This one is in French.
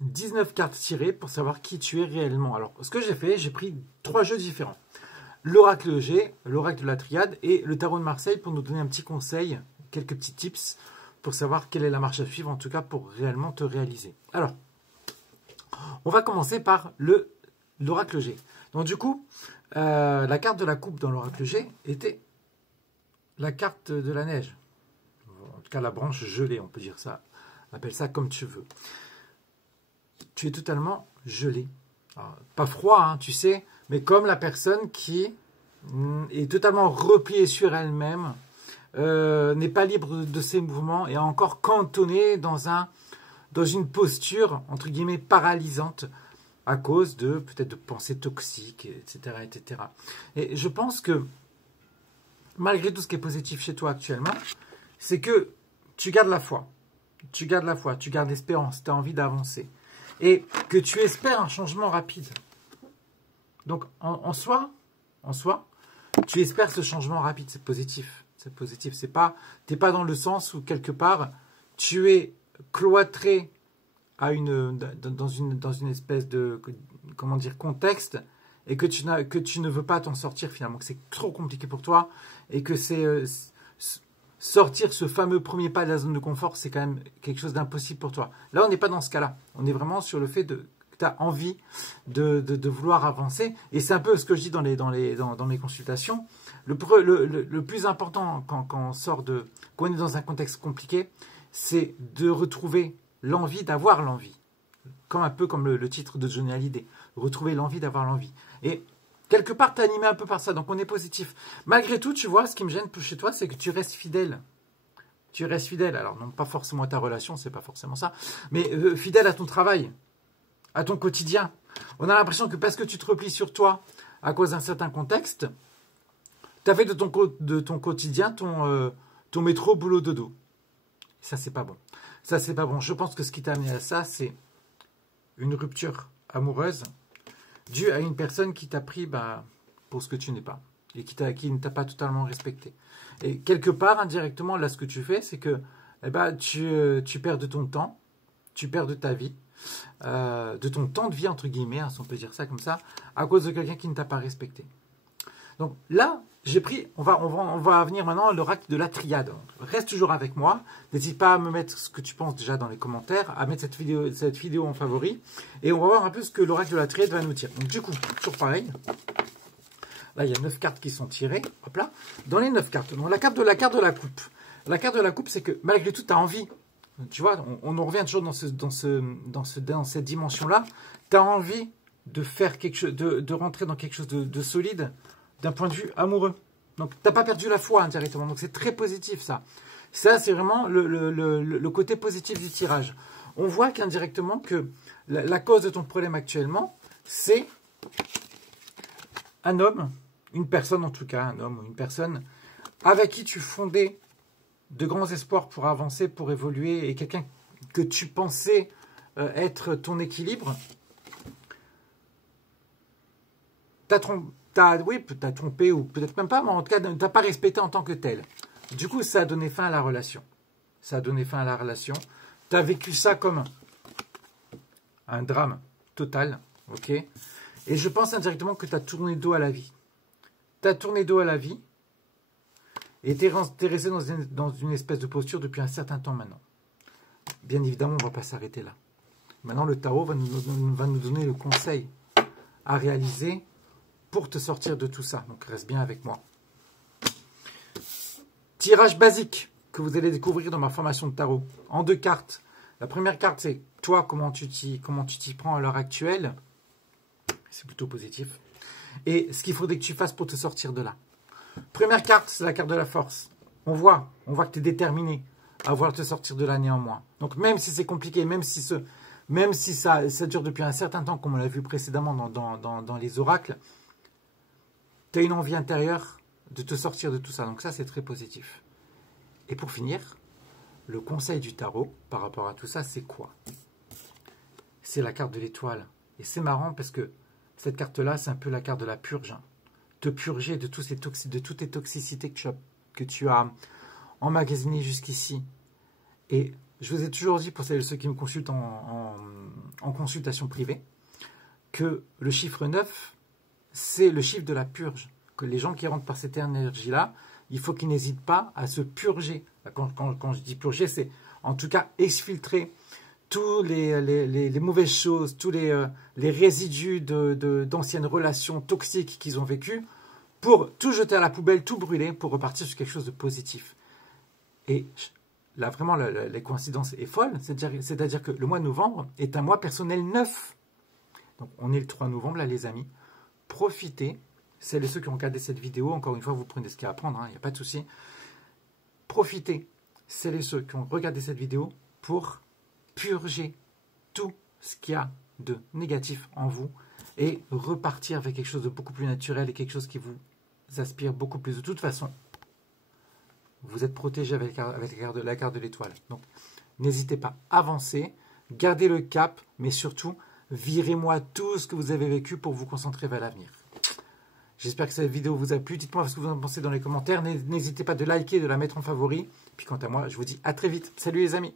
19 cartes tirées pour savoir qui tu es réellement. Alors, ce que j'ai fait, j'ai pris 3 jeux différents. L'oracle G, l'oracle de la triade et le tarot de Marseille pour nous donner un petit conseil, quelques petits tips pour savoir quelle est la marche à suivre, en tout cas pour réellement te réaliser. Alors, on va commencer par l'oracle G. Donc du coup, la carte de la coupe dans l'oracle G était la carte de la neige. En tout cas, la branche gelée, on peut dire ça. Appelle ça comme tu veux. Tu es totalement gelé. Alors, pas froid, hein, tu sais, mais comme la personne qui est totalement repliée sur elle-même, n'est pas libre de ses mouvements et encore cantonné dans une posture, entre guillemets, paralysante à cause de peut-être de pensées toxiques, etc., etc. Et je pense que malgré tout ce qui est positif chez toi actuellement, c'est que tu gardes la foi. Tu gardes la foi, tu gardes l'espérance, tu as envie d'avancer. Et que tu espères un changement rapide. Donc, en soi, tu espères ce changement rapide, c'est positif. C'est positif. T'es pas dans le sens où, quelque part, tu es cloîtré dans une espèce de, comment dire, contexte et que tu ne veux pas t'en sortir finalement, que c'est trop compliqué pour toi et que sortir ce fameux premier pas de la zone de confort, c'est quand même quelque chose d'impossible pour toi. Là, on n'est pas dans ce cas-là. On est vraiment sur le fait que tu as envie de vouloir avancer. Et c'est un peu ce que je dis dans mes consultations. Le plus important quand on est dans un contexte compliqué, c'est de retrouver l'envie d'avoir l'envie. Un peu comme le titre de Johnny Hallyday. Retrouver l'envie d'avoir l'envie. Et quelque part, tu es animé un peu par ça, donc on est positif. Malgré tout, tu vois, ce qui me gêne chez toi, c'est que tu restes fidèle. Tu restes fidèle, alors non pas forcément à ta relation, c'est pas forcément ça, mais fidèle à ton travail, à ton quotidien. On a l'impression que parce que tu te replies sur toi à cause d'un certain contexte, tu as fait de ton quotidien ton métro, boulot, dodo. Ça, c'est pas bon. Ça, c'est pas bon. Je pense que ce qui t'a amené à ça, c'est une rupture amoureuse dû à une personne qui t'a pris pour ce que tu n'es pas et qui ne t'a pas totalement respecté. Et quelque part, indirectement, là, ce que tu fais, c'est que tu perds de ton temps, tu perds de ta vie, de ton temps de vie, entre guillemets, hein, si on peut dire ça comme ça, à cause de quelqu'un qui ne t'a pas respecté. Donc là, on va venir maintenant à l'oracle de la triade. Reste toujours avec moi. N'hésite pas à me mettre ce que tu penses déjà dans les commentaires, à mettre cette vidéo en favori. Et on va voir un peu ce que l'oracle de la triade va nous dire. Donc du coup, toujours pareil. Là, il y a 9 cartes qui sont tirées. Hop là. Dans les 9 cartes. Donc la carte de la coupe. La carte de la coupe, c'est que malgré tout, tu as envie. Tu vois, on en revient toujours dans cette dimension-là. Tu as envie de faire quelque chose, de rentrer dans quelque chose de solide, d'un point de vue amoureux. Donc, tu n'as pas perdu la foi indirectement. Donc, c'est très positif, ça. Ça, c'est vraiment le côté positif du tirage. On voit qu'indirectement, que la cause de ton problème actuellement, c'est un homme, une personne en tout cas, un homme ou une personne avec qui tu fondais de grands espoirs pour avancer, pour évoluer, et quelqu'un que tu pensais être ton équilibre, t'as trompé, ou peut-être même pas, mais en tout cas, ne t'a pas respecté en tant que tel. Du coup, ça a donné fin à la relation. Ça a donné fin à la relation. Tu as vécu ça comme un drame total, ok? Et je pense indirectement que tu as tourné le dos à la vie. Tu as tourné le dos à la vie et tu es resté dans une espèce de posture depuis un certain temps maintenant. Bien évidemment, on ne va pas s'arrêter là. Maintenant, le tarot va nous donner le conseil à réaliser pour te sortir de tout ça. Donc, reste bien avec moi. Tirage basique que vous allez découvrir dans ma formation de tarot. En 2 cartes. La première carte, c'est toi, comment tu t'y prends à l'heure actuelle. C'est plutôt positif. Et ce qu'il faudrait que tu fasses pour te sortir de là. Première carte, c'est la carte de la force. On voit que tu es déterminé à vouloir te sortir de là néanmoins. Donc, même si c'est compliqué, même si ça dure depuis un certain temps, comme on l'a vu précédemment dans les oracles, tu as une envie intérieure de te sortir de tout ça. Donc ça, c'est très positif. Et pour finir, le conseil du tarot par rapport à tout ça, c'est quoi? C'est la carte de l'étoile. Et c'est marrant parce que cette carte-là, c'est un peu la carte de la purge. Hein. Te purger de toutes les toxicités que tu as emmagasinées jusqu'ici. Et je vous ai toujours dit, pour celles et ceux qui me consultent en consultation privée, que le chiffre 9, c'est le chiffre de la purge. Que les gens qui rentrent par cette énergie-là, il faut qu'ils n'hésitent pas à se purger. Quand je dis purger, c'est en tout cas exfiltrer tous les mauvaises choses, tous les résidus d'anciennes relations toxiques qu'ils ont vécues, pour tout jeter à la poubelle, tout brûler, pour repartir sur quelque chose de positif. Et là, vraiment, la coïncidence est folle, c'est-à-dire que le mois de novembre est un mois personnel neuf. Donc, on est le 3 novembre, là, les amis. Profitez, celles et ceux qui ont regardé cette vidéo, encore une fois, vous prenez ce qu'il y a à prendre, il n'y a pas de souci. Profitez, celles et ceux qui ont regardé cette vidéo, pour purger tout ce qu'il y a de négatif en vous et repartir avec quelque chose de beaucoup plus naturel et quelque chose qui vous aspire beaucoup plus. De toute façon, vous êtes protégé avec la carte de l'étoile. Donc, n'hésitez pas, avancez, gardez le cap, mais surtout, virez-moi tout ce que vous avez vécu pour vous concentrer vers l'avenir. J'espère que cette vidéo vous a plu. Dites-moi ce que vous en pensez dans les commentaires. N'hésitez pas de liker, de la mettre en favori. Puis quant à moi, je vous dis à très vite. Salut les amis!